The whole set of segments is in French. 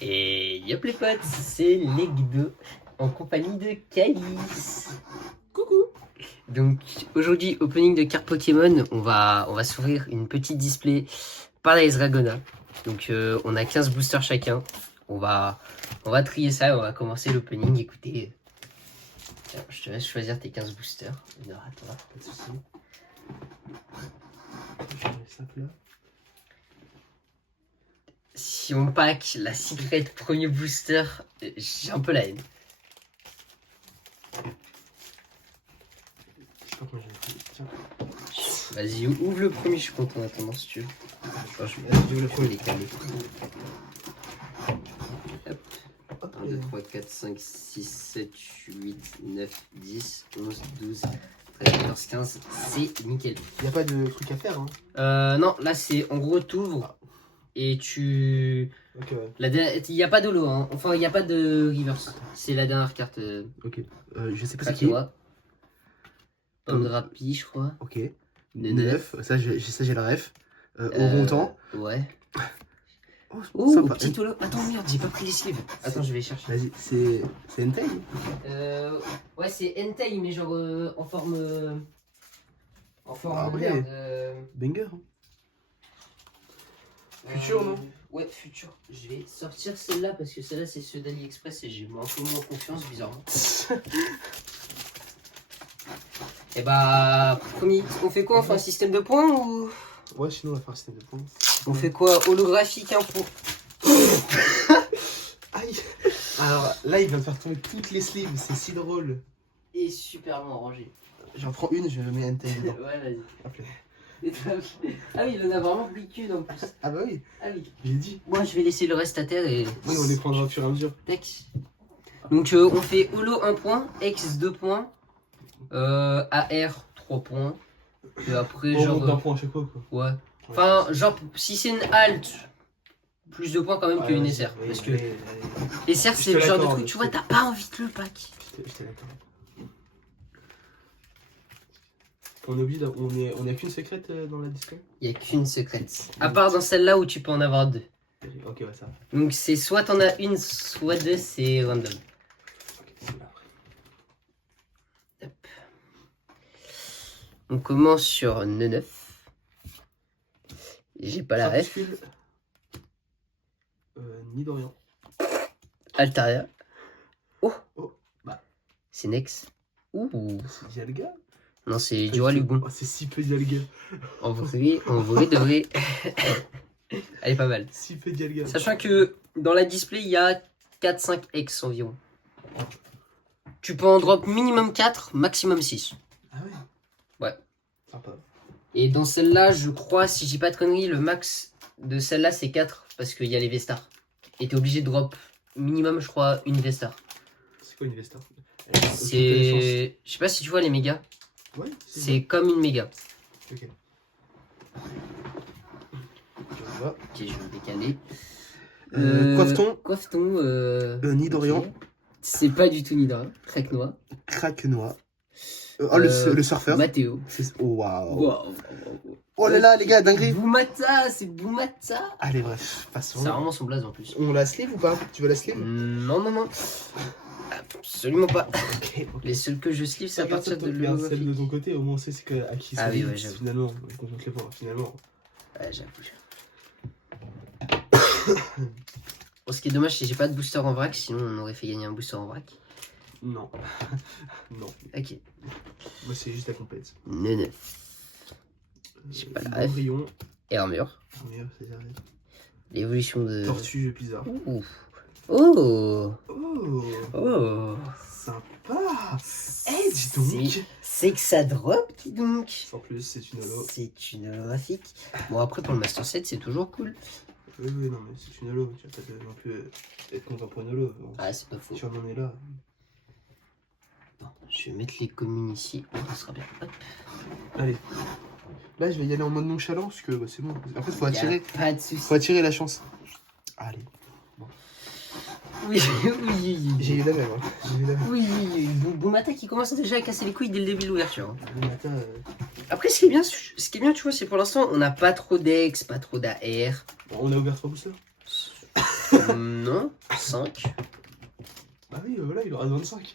Et yop les potes, c'est Legdo en compagnie de Calice. Coucou. Donc aujourd'hui, opening de cartes Pokémon, on va s'ouvrir une petite display Paradise Dragona. Donc on a 15 boosters chacun. On va trier ça et on va commencer l'opening. Écoutez, tiens, je te laisse choisir tes 15 boosters. Honneur à toi, pas de soucis. Je mets ça là. Si on pack la secret premier booster, j'ai un peu la haine. Je sais pas comment j'ai fait. Tiens. Vas-y, ouvre le premier, je suis content en attendant si tu veux. Enfin, je vais le premier calé. Hop. 1, 2, 3, 4, 5, 6, 7, 8, 9, 10, 11, 12, 13, 14, 15. C'est nickel. Y'a pas de truc à faire, hein. Non, là c'est en gros t'ouvres et tu. Ok, ouais. Il n'y a pas de lot, hein. Enfin il n'y a pas de reverse. C'est la dernière carte. Ok. Je sais pas c'est qui. Pomme de Rapi, je crois. Ok. De 9. Ça, j'ai la ref. Orontan. Ouais. Oh, Oh, sympa. petit holo. Attends, merde, j'ai pas pris les sleeves. Attends, je vais les chercher. Vas-y, c'est Entei. Ouais, c'est Entei, mais genre en forme. Ah, ouais. merde, Banger. Futur, non? Ouais, futur. Je vais sortir celle-là parce que celle-là c'est ceux d'AliExpress et j'ai un peu moins confiance, bizarrement. Et bah, premier, on fait quoi? On fait un système de points ou. Ouais, sinon on va faire un système de points. On fait quoi? Holographique, hein, pour. Aïe. Alors là, il va me faire tomber toutes les sleeves. C'est si drôle. Et super loin rangé. J'en prends une, je mets Entei dedans. Ouais, vas-y. Hop là. Ah oui, il en a vraiment plus qu'une en plus. Ah bah oui, Ah oui. j'ai dit. Moi, je vais laisser le reste à terre et. Oui, on les prendra au fur et à mesure. Tac. Donc, on fait holo 1 point, X 2 points, AR 3 points. Et après, On genre. monte d'un point à chaque fois, quoi. Ouais. Enfin, genre, si c'est une halt, plus de points quand même qu'une SR. Parce que SR, c'est le genre de truc, tu vois, t'as pas envie de le pack. J'étais d'accord. On oublie, on a qu'une secrète dans la display. Il n'y a qu'une secrète. À part dans celle-là où tu peux en avoir deux. Ok, ouais, ça. Donc c'est soit t'en as une, soit deux, c'est random. Ok, c'est là. Hop. On commence sur 9. J'ai pas la ref. Nidorien. Altaria. Oh, Bah. c'est Nex. Ouh. C'est Dialga. Non, c'est du roi Lugon. Oh, c'est si peu Dialga. En vrai, de vrai. Elle est pas mal. Si peu Dialga. Sachant que dans la display, il y a 4-5 X environ. Tu peux en drop minimum 4, maximum 6. Ah ouais. Ouais. Sympa. Et dans celle-là, je crois, si j'ai pas de conneries, le max de celle-là, c'est 4. Parce qu'il y a les Vestars. Et t'es obligé de drop minimum, je crois, une Vestar. C'est quoi une Vestar? C'est... Je sais pas si tu vois les mégas. Ouais. C'est comme une méga. Ok. Je vois. Ok, je vais décaler. Coiffeton. Nidorien. Okay. C'est pas du tout Nidorien. Craquenois. Craquenois. Le surfeur. Mathéo. Oh waouh. Wow. Oh là là, les gars, dinguerie. Boumata, c'est Boumata. Allez, bref, passons. C'est vraiment son blaze en plus. On la sleeve ou pas? Tu veux la sleeve? Non. Absolument pas. Ok. Les seuls que je sleeve, c'est à partir de Regarde celle de ton côté, au moins on sait c'est à qui ça oui, lit, ouais, j'avoue. finalement. On compte les points, finalement. Ouais, j'avoue. Bon, ce qui est dommage, c'est que j'ai pas de booster en vrac, sinon on aurait fait gagner un booster en vrac. Non. Non. Ok. Moi c'est juste la complète. 9. J'ai pas la ref. Embryon. Armure. L'évolution de... Tortue bizarre. Ouh. Oh. Oh. Sympa. Eh, dis donc. C'est que ça drop, dis donc. En plus, c'est une holo. C'est une holographique. Bon, après, pour le Master 7, c'est toujours cool. Oui, non, mais c'est une holo. Tu vas pas non plus être content pour une holo. Bon, ah, c'est pas faux. Si on en est là. Attends, je vais mettre les communes ici. Ça sera bien. Hop. Allez. Là, je vais y aller en mode nonchalant parce que bah, c'est bon. En fait, faut attirer. Pas de soucis. Faut attirer la chance. Allez. Bon. Oui. J'ai eu la même. Hein. Oui. Boumata qui commence déjà à casser les couilles dès le début de l'ouverture. Hein. Boumata. Après, ce qui est bien, tu vois, c'est pour l'instant, on n'a pas trop d'ex, pas trop d'AR. On a ouvert 3 boosters. Non, 5. Bah oui, voilà, il aura 25.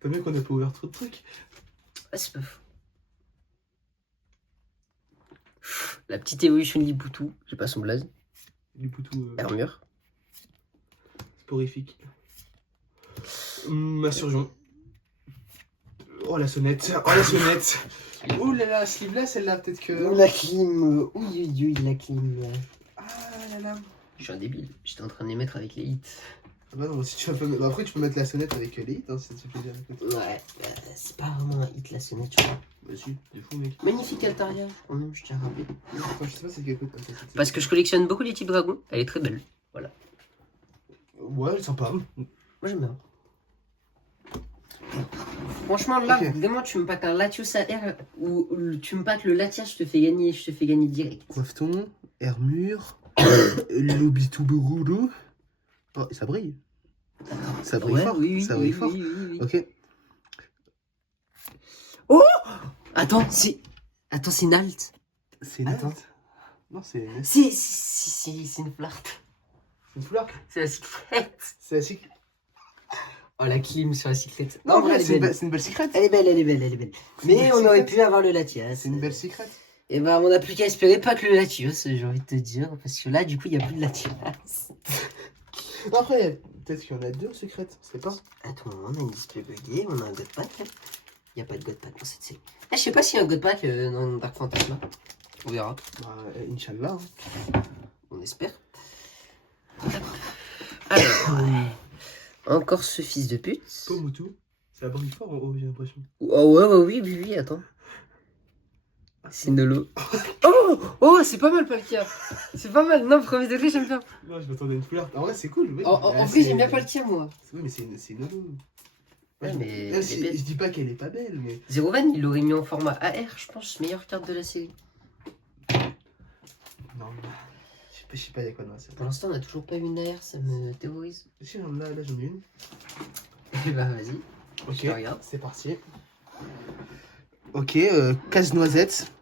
T'as vu qu'on a pas ouvert trop de trucs. Ah, c'est pas fou. La petite évolution de Lipoutou, j'ai pas son blaze. Du poutou Armure. sporifique. Ma surgeon. Oh la sonnette. Oh la sonnette. Ouh là là, sleeveless celle-là, peut-être que. La clim, oui, la clim. Ah là là. Je suis un débile, j'étais en train de les mettre avec les hits. Ah bah non, si tu veux pas... Après tu peux mettre la sonnette avec les hits, hein, si ça te fait plaisir. Ouais, c'est pas vraiment un hit la sonnette, je crois. Bah si, t'es fou mec. Magnifique Altaria, quand même, je tiens à rappeler. Attends, je sais pas c'est quel code comme ça. Parce que je collectionne beaucoup les types dragons, elle est très belle. Voilà. Ouais, sympa. Moi j'aime bien. Franchement, là, Ok. vraiment, tu me packs un Latios AR ou tu me packs le Latias, je te fais gagner direct. Coiffeton, Hermure, Lobitoubourou. Oh, ça brille. Ça brille Ouais, fort. oui, Ça brille fort. oui. Ok. Attends, c'est une alt. C'est une Attends. alt. Non, c'est C'est une flarte. une fleur. C'est la cyclette. C'est la cyclette. Oh, la clim sur la cyclette. Non, en vrai, c'est une belle cyclette. Elle est belle. C'est une Mais belle on aurait cyclette. pu avoir le Latias. C'est une belle cyclette. Et ben, on n'a plus qu'à espérer pas que le Latios, j'ai envie de te dire. Parce que là, du coup, il n'y a plus de Latias. Après, peut-être qu'il y en a deux secrètes, on sait pas. Attends, on a une display buggée, on a un godpack. Il n'y a pas de godpack dans cette série. Ah, je sais pas s'il y a un godpack dans Dark Phantasma. On verra. Bah, Inch'Allah. On espère. Alors, encore ce fils de pute. Pomotu. Ça brille fort en haut, j'ai l'impression. Oh ouais, oui, attends. Sinolo. Oh, c'est pas mal, Palkia. C'est pas mal. Non, premier degré, j'aime bien. Non, je m'attendais à une fleur. En vrai, c'est cool. Oui. En vrai, j'aime bien Palkia, moi. Oui, mais c'est une olo. Ouais, mais Elle, elle est belle. je dis pas qu'elle est pas belle, mais. Zerovan, il l'aurait mis en format AR, je pense, meilleure carte de la série. Non, je sais pas, il y a quoi dans la série. Pour l'instant, on n'a toujours pas eu une AR, ça me terrorise. Si, là, j'en ai une. Bah, vas-y. Ok, Je regarde. c'est parti. Ok, casse-noisette,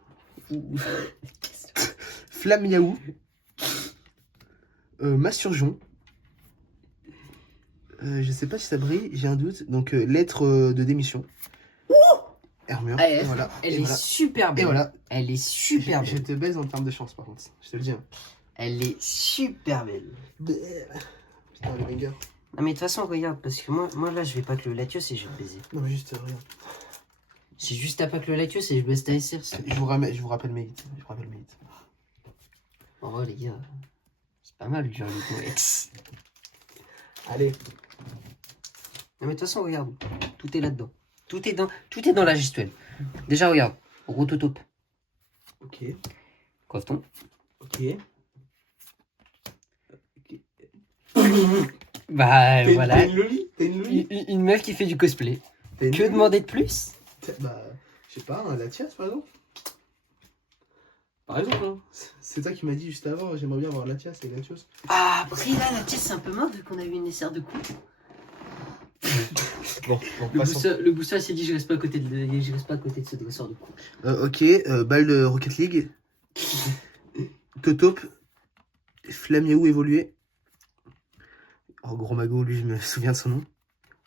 flamme yaou, masturgeon. Je sais pas si ça brille, j'ai un doute. Donc, lettre de démission. Hermure. AR, Et voilà. elle et est voilà. super belle. Et voilà. Elle est super Je belle. te baise en termes de chance, par contre. Je te le dis. Hein. Elle est super belle. Putain, le banger. Non, mais de toute façon, regarde, parce que moi là, je vais pas que le Latios et je vais te baiser. Non, mais juste, regarde. C'est juste à pas que le Latios et je baisse ta SR. Je vous rappelle mes hits. En vrai, les gars, c'est pas mal, du Ex. Allez. Non, mais de toute façon, regarde, tout est là-dedans. Tout est dans la gestuelle. Déjà, regarde, Rototope. Ok. Coiffeton. Ok. Bah, voilà. T'as une loli. T'as une loli. Une meuf qui fait du cosplay. T'as une Que loli. demander de plus? Bah, je sais pas, un Latias par exemple. Par exemple, hein. C'est toi qui m'as dit juste avant, j'aimerais bien avoir Latias et Latios. Ah, après là, la pièce c'est un peu mort vu qu'on a eu une SR de coup. Bon, Le booster s'est dit je reste pas à côté de ce dresseur de coup. ok, balle de Rocket League. Totop. Flamiaou évolué. Oh, Gros Mago, lui, je me souviens de son nom.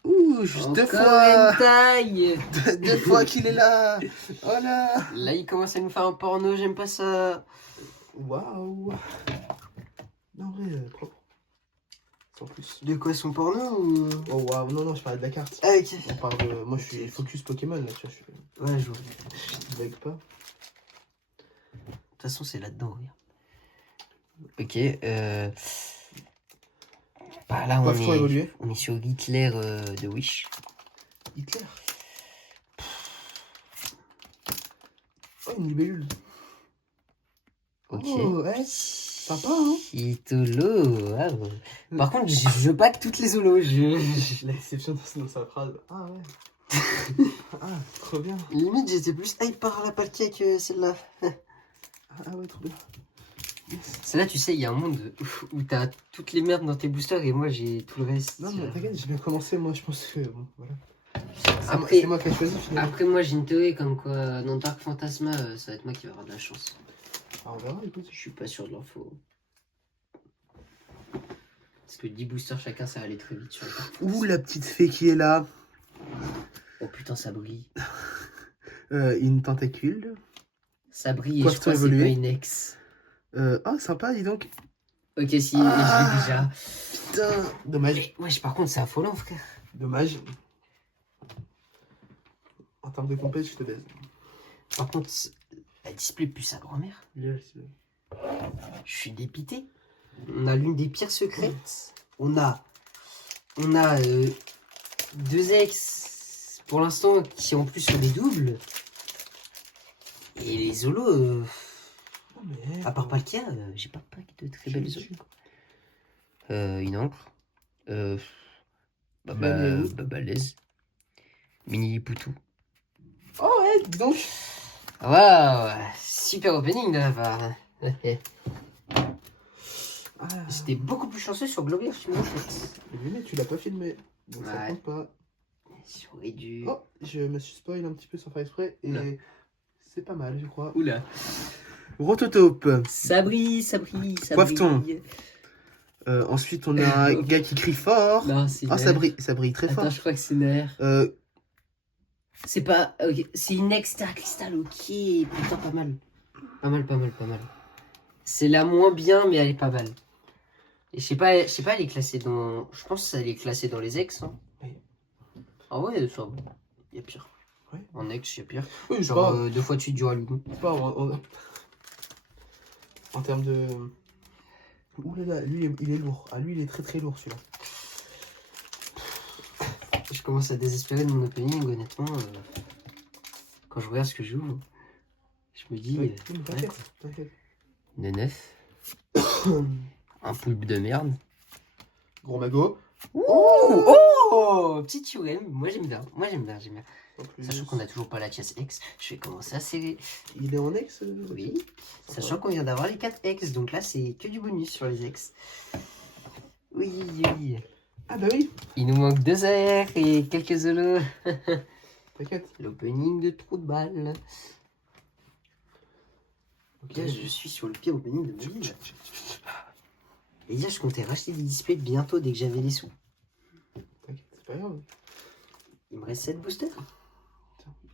Ouh, juste deux Encore fois. une taille. Deux fois qu'il est là. Oh là. Là, il commence à nous faire un porno, j'aime pas ça. Waouh. Non, en vrai, propre. Sans plus. De quoi son porno ou... Oh waouh, non, je parlais de la carte. Ah, ok. On parle de... Moi, je suis focus Pokémon, là, tu vois. Ouais, je vois. Je bug pas. De toute façon, c'est là-dedans, regarde. Ok, bah là, Coiffeton évolué. on est sur Hitler de Wish. Hitler. Oh, une libellule. Ok. Oh, ouais. Sympa, hein. Itolo, waouh. Par contre, je pack toutes les holos. La déception dans sa phrase. Ah ouais. Ah, trop bien. Limite, j'étais plus hype par la Palkia que celle-là. Ah ouais, trop bien. Celle-là, tu sais, il y a un monde où t'as toutes les merdes dans tes boosters et moi, j'ai tout le reste. Non, mais t'inquiète, j'ai bien commencé, moi, je pense que... Bon, voilà. Après- C'est moi qui ai choisi, finalement. Après, moi, j'ai une théorie comme quoi, dans Dark Phantasma, ça va être moi qui vais avoir de la chance. Ah, on verra, écoute. Je suis pas sûr de l'info. Parce que 10 boosters chacun, ça va aller très vite sur le carte. Ouh, la petite fée qui est là. Oh putain, ça brille. Une tentacule. Ça brille et je Poisson crois que c'est évolué. pas une ex. Oh, sympa, dis donc. Ok, si, Ah. je l'ai déjà. Putain, dommage. Mais, wesh, par contre, c'est affolant, frère. Dommage. En termes de compète, je te baise. Par contre, la display pue sa grand-mère. Yes. Je suis dépité. On a l'une des pires secrètes. On a deux ex pour l'instant qui en plus sont des doubles. Et les Zolos, Oh, mais... à part Palkia, j'ai pas de pack de très belles Zolos. Une encre. Babalaise. Mini Poutou. Oh ouais, dis donc. Waouh, super opening de la part. Ah, J'étais beaucoup plus chanceux sur Global Filmé en fait. mais tu l'as pas filmé. Donc ça Ouais. compte pas. J'aurais dû. Oh, je me suis spoil un petit peu sans faire exprès. Et Oula. c'est pas mal, je crois. Oula. Rototope. Ça brille, ça brille, ça Coiffe-ton. brille. Ensuite, on a un gars qui crie fort. Non, c'est Ah, une ça brille très Attends, fort. je crois que c'est Nair. Euh, C'est pas. Ok, c'est une extra cristal, ok. Putain, pas mal. Pas mal, pas mal, pas mal. C'est la moins bien, mais elle est pas mal. Et je sais pas, elle est classée dans. Je pense qu'elle est classée dans les ex. Hein. Oui. Ah ouais, ça va. Il y a pire. Ouais. En ex, il y a pire. oui, je sais Genre pas. 2 fois de suite du Ralou. C'est pas en termes de. Ouh là là, lui il est lourd. Ah, lui il est très très lourd celui-là. Je commence à désespérer de mon opening, honnêtement. Quand je regarde ce que j'ouvre, je me dis. Oui, mais t'inquiète, t'inquiète. De neuf. Un poulpe de merde. Gros magot. Oh Petit UM, moi j'aime bien. J'aime bien. En plus, Sachant qu'on n'a toujours pas la chasse X, je vais commencer à serrer. il est en ex Oui. Sachant qu'on vient d'avoir les 4 X, donc là c'est que du bonus sur les X. Oui, oui. Ah bah oui, Il nous manque 2 AR et quelques Zolos. t'inquiète. L'opening de trou de balle. Ok, Là, je suis sur le pire opening de ma vie. là. Et là, je comptais racheter des displays bientôt dès que j'avais les sous. t'inquiète, c'est pas grave. Il me reste 7 boosters.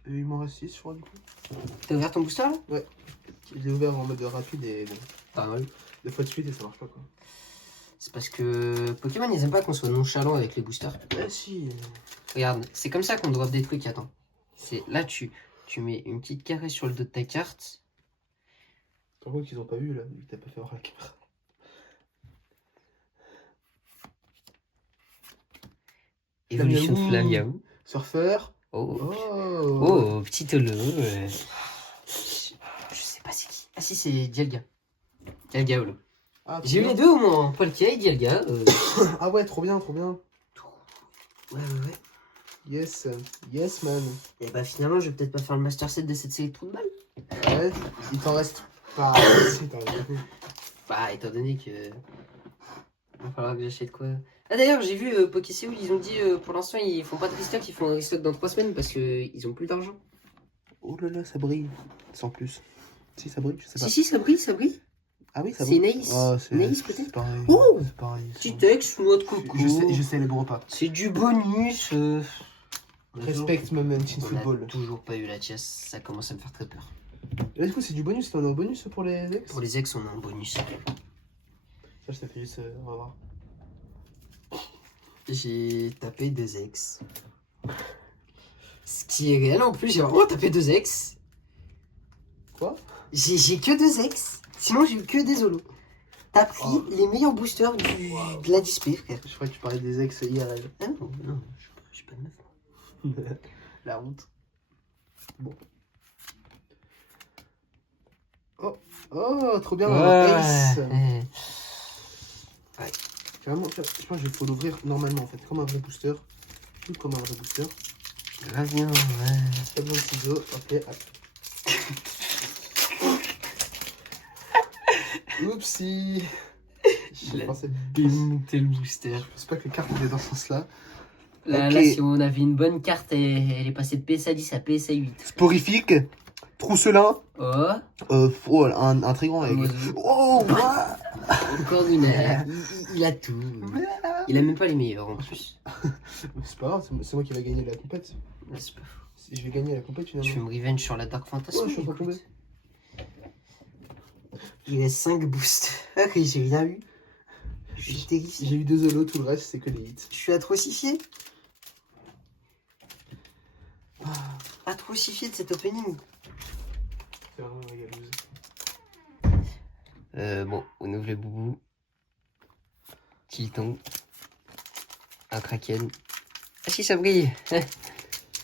Et il m'en reste 6 je crois du coup. T'as ouvert ton booster là? Je l'ai ouvert en mode rapide et bon, Pas mal. 2 fois de suite et ça marche pas quoi. C'est parce que Pokémon, ils aiment pas qu'on soit nonchalant avec les boosters. Ah si. Regarde, c'est comme ça qu'on drop des trucs, attends. C'est là, tu mets une petite carré sur le dos de ta carte. T'en vois qu'ils ont pas vu là, vu que t'as pas fait voir la caméra. Évolution de Flammiaou. Flammiaou. Surfeur. Oh. Oh. Oh, petit holo. Je sais pas c'est qui. Ah si, c'est Dialga. Dialga holo. Ah, J'ai eu trop les bien. deux au moins, hein. Palkia et Dialga. Ah ouais, trop bien, trop bien. Ouais. Yes, yes man. Et bah finalement, je vais peut-être pas faire le master set de cette série de trous de balle. Ouais, il t'en reste pas. Si, t'en reste beaucoup. Bah, étant donné que. Il va falloir que j'achète quoi. Ah d'ailleurs, j'ai vu Pokéséoul, ils ont dit pour l'instant ils font pas de restock, ils font un restock dans 3 semaines parce qu'ils ont plus d'argent. Oh là là, ça brille. Sans plus. Si, ça brille, je sais pas. Si, ça brille, ça brille. Ah oui, ça C'est brille. Naïs. Oh, Naïs, c'est peut-être. pareil. Oh, c'est pareil. Petit texte, noix de coco. Je célèbre pas. C'est du bonus. Respecte même Team On a Football. toujours pas eu la chasse, ça commence à me faire très peur. Là, du coup, c'est du bonus. T'en as un bonus pour les ex? Pour les ex, on a un bonus. Ça, je t'ai fait juste revoir. J'ai tapé 2 ex. Ce qui est réel en plus, j'ai vraiment tapé 2 ex. Quoi? J'ai que 2 ex. Sinon, j'ai eu que des Zolos. T'as pris Oh. les meilleurs boosters de la display, frère. Je crois que tu parlais des ex IRL. Ah non, j'ai pas de meuf. La honte. Bon. Oh, trop bien. Ace. Carrément, je pense que je vais faut l'ouvrir normalement en fait, comme un vrai booster. Tout comme un vrai booster. Grave bien, ouais. Pas besoin de ciseaux. Ok, hop. Oupsie. Il a pensais démonté le booster. pas que les cartes étaient dans ce sens-là. Là, Ok. là, si on avait une bonne carte, elle est passée de PSA 10 à PSA 8. Sporifique. Trousselin. Oh, Oh, un très grand aigle. oiseau. Oh, ouah. Encore une air. Il a tout. Il a même pas les meilleurs en plus. C'est pas grave, c'est moi qui vais gagner la compète. C'est pas fou. Je vais gagner la compète Je finalement. fais me revenge sur la Dark Fantasy. Ouais, je suis en train de tomber. Il a 5 boosters et j'ai rien eu. Je suis terrifié. J'ai eu 2 holos, tout le reste c'est que des hits. Je suis atrocifié. Atrocifié de cet opening. C'est vraiment la galouse. Bon, on ouvre les boubous. Tilton. Un Kraken. Ah si, ça brille.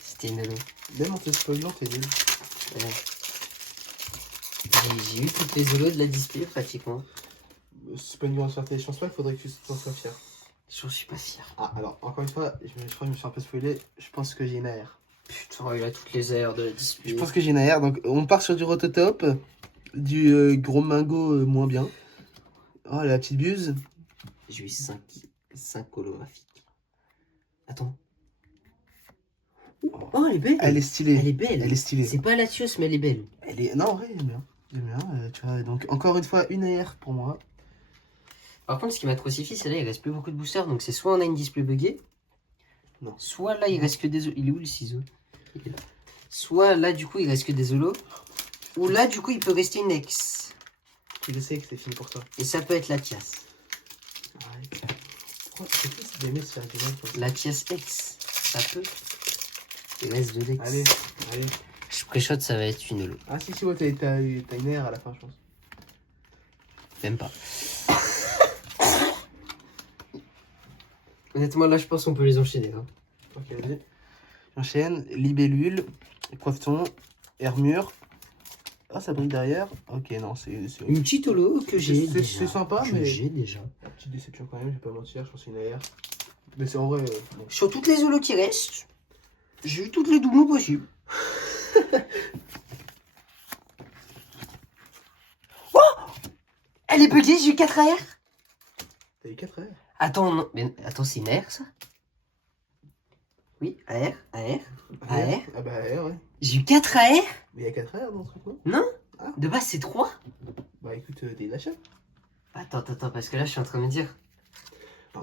C'était une holo. Même en te spoilant, t'es nul. Ouais. J'ai eu toutes les holos de la display pratiquement. C'est pas une grande fierté. Je pense pas qu'il faudrait que tu t'en sois fier. J'en suis pas fier. Ah, alors, encore une fois, je crois que je me suis un peu spoilé. Je pense que j'ai une AR. Putain, il a toutes les airs de la display. Je pense que j'ai une AR. Donc, on part sur du rototop. Du gros mingo moins bien. Oh, la petite buse. J'ai eu 5 holographiques. Attends. Oh, elle est belle. Elle est stylée. Elle est belle. Elle est stylée. C'est pas Latios, mais elle est belle. Elle est... Non, en vrai, j'aime bien. J'aime bien, tu vois. Donc, encore une fois, une AR pour moi. Par contre, ce qui m'atrocifie, c'est là, il reste plus beaucoup de boosters. Donc, c'est soit on a une display buggée. Non. Soit là, il reste que des. Il est où le ciseau? Il est là. Soit là, du coup, il reste que des holos. Ou là, du coup, il peut rester une ex. Je sais que c'est fini pour toi. Et ça peut être Latias. Pourquoi c'est triste d'aimer se faire des gens comme ça. Latias X. Ça peut. Il reste 2 decks. Allez, allez. Je pré-shot, ça va être une holo. Ah si, ouais, t'as une air à la fin, je pense. Même pas. Honnêtement, là, je pense qu'on peut les enchaîner. Hein. Ok, vas-y. J'enchaîne. Libellule, Coifton, Hermure. Ah, ça brille derrière. Ok, non, c'est... Une petite holo que j'ai. C'est sympa, que mais... j'ai déjà. Petite déception quand même, je vais pas mentir, je pense que c'est une AR. Mais c'est en vrai... bon. Sur toutes les holos qui restent, j'ai eu toutes les doublons possibles. Oh, elle est buggée, j'ai eu 4 AR. T'as eu 4 AR. Attends, non, mais attends, c'est une AR ça? Oui, AR. AR. Ah bah AR, ouais. J'ai eu 4 AR. Mais il y a 4 AR dans le truc, non? Non? Ah. De base, c'est 3. Bah écoute, t'es d'achat. Attends, parce que là, je suis en train de me dire.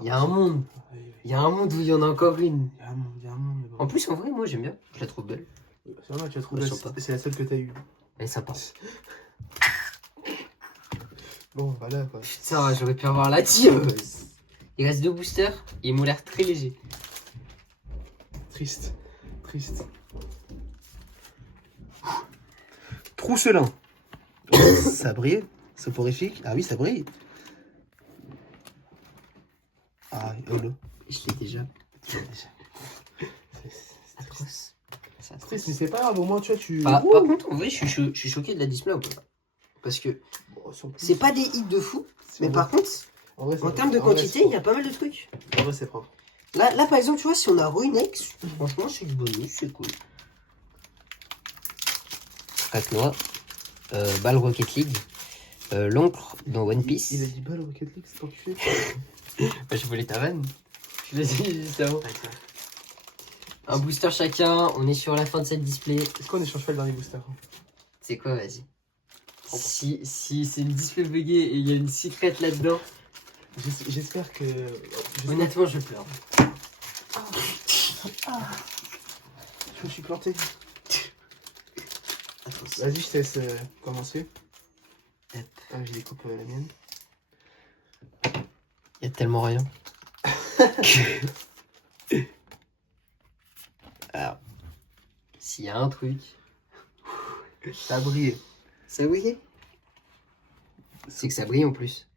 Il y a un monde. Oui, oui. Il y a un monde où il y en a encore une. Il y a un monde, il y a un monde. Mais bon. En plus, en vrai, moi, j'aime bien. Je la trouve belle. C'est normal, tu as trouvé Ouais, la... sympa. C'est la seule que t'as eue. Elle est sympa. Bon, voilà quoi. Putain, j'aurais pu avoir la tieuse. Il reste 2 boosters. Ils m'ont l'air très légers. Triste. Triste. Trousselin. Ça brille. Soporifique. Ah oui, ça brille. Ah, holo. Je l'ai déjà. C'est Atroce. C'est triste, atroce. mais c'est pas grave, au moins tu vois, tu... Par contre, en vrai, je suis choqué de la display un peu. Parce que c'est pas des hits de fou. Mais par contre, en, vrai, en termes de quantité, il y a pas mal de trucs. En vrai, c'est propre. Là, par exemple, tu vois, si on a Ruinex, franchement, c'est du bonus, c'est cool. Kraknoa, Ball Rocket League, l'encre dans One Piece. Il a dit balle au Rocket League, c'est pas kiffé. Bah, je voulais ta vanne. Je l'ai dit juste avant. Un booster chacun, on est sur la fin de cette display. Est-ce qu'on échange pas le dernier booster? C'est quoi, vas-y. Si c'est une display buggée et il y a une secrète là-dedans, J'espère que... honnêtement, je pleure. Je me suis planté. Attention. Vas-y, je te laisse commencer. Hop. Ah, je découpe la mienne. Il y a tellement rien. Alors, s'il y a un truc, Ça a brillé. ça brille. C'est que ça brille en plus.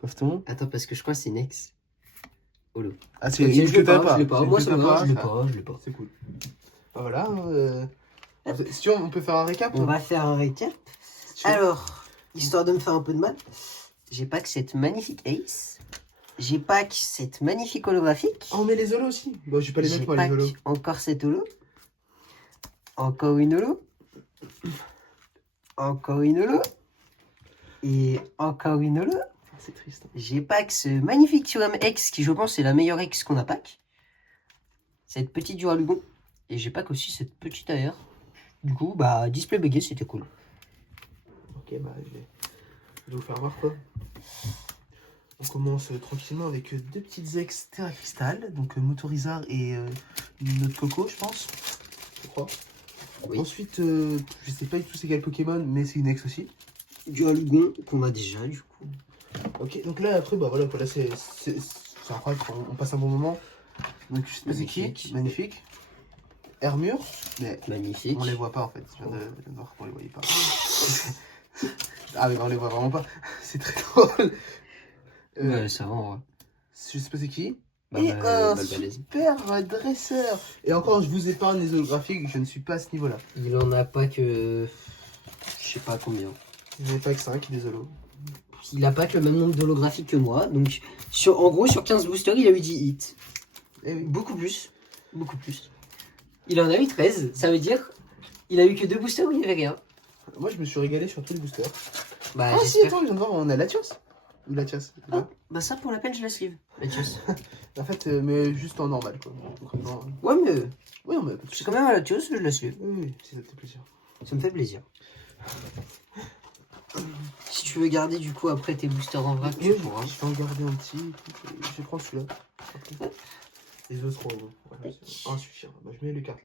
Coffeton. Attends, parce que je crois que c'est Nex. Holo. Ah, c'est Ok, une je que l'ai t'as pas, pas. je l'ai pas. C'est une Moi, que ça t'as me va, pas. je l'ai pas, je l'ai pas. C'est cool. Ah, voilà. Si tu veux, on peut faire un récap. On va faire un récap. Si tu veux. Alors, histoire de me faire un peu de mal, j'ai pas que cette magnifique Ace. J'ai pas que cette magnifique holographique. Ah, on met les holos aussi. Bon, je vais pas les J'ai mettre, moi, pas les holos. encore cette holo. Encore une holo. Encore une holo. Et encore une holo. C'est triste. J'ai pas que ce magnifique Turam X qui, je pense, est la meilleure X qu'on a pack. Cette petite Duralugon. Et j'ai pas qu'aussi cette petite AR. Du coup, bah, display buggé, c'était cool. Ok, bah je vais vous faire voir quoi. On commence tranquillement avec deux petites ex Terra Crystal, donc Motorizard et notre Coco, je pense. Je crois. Oui. Ensuite, je sais pas du tout c'est quel Pokémon, mais c'est une ex aussi. Du Alugon qu'on a déjà, du coup. Ok, donc là, après, bah voilà, là, c'est incroyable, on passe un bon moment. Donc, je sais pas c'est qui, Magnifique. magnifique. Hermure, mais Magnifique. on les voit pas en fait. Je viens de voir qu'on les voyait pas. Ah, mais on les voit vraiment pas. C'est très drôle. Ouais, ça va, ouais. Je sais pas c'est qui. Bah, Et un balèze. super dresseur. Et encore, je vous épargne les holographiques, je ne suis pas à ce niveau-là. Il en a pas que. Je sais pas combien. Je n'ai pas que 5, désolé. Il a pas que le même nombre d'holographiques que moi. Donc, en gros, sur 15 boosters, il a eu 10 hits. Eh oui. Beaucoup plus. Beaucoup plus. Il en a eu 13. Ça veut dire il a eu que 2 boosters où il n'y avait rien. Moi, je me suis régalé sur tous les boosters. Bah, Ah, si, j'espère. attends, je viens de voir, on a Latios. Ou Latias. Ah, bah ça, pour la peine, je la suive. Latios. En fait, mais juste en normal, quoi. Concrètement, Ouais, mais oui, on met pas de c'est quand même à Latios, je la suive. Oui, oui, si ça te fait plaisir. Ça me fait plaisir. Si tu veux garder du coup après tes boosters en vrac, tu Oui, pourras. je vais en garder un petit. Je vais prendre celui-là. Les autres seront. Ouais, un suffira. Bah, je mets les cartes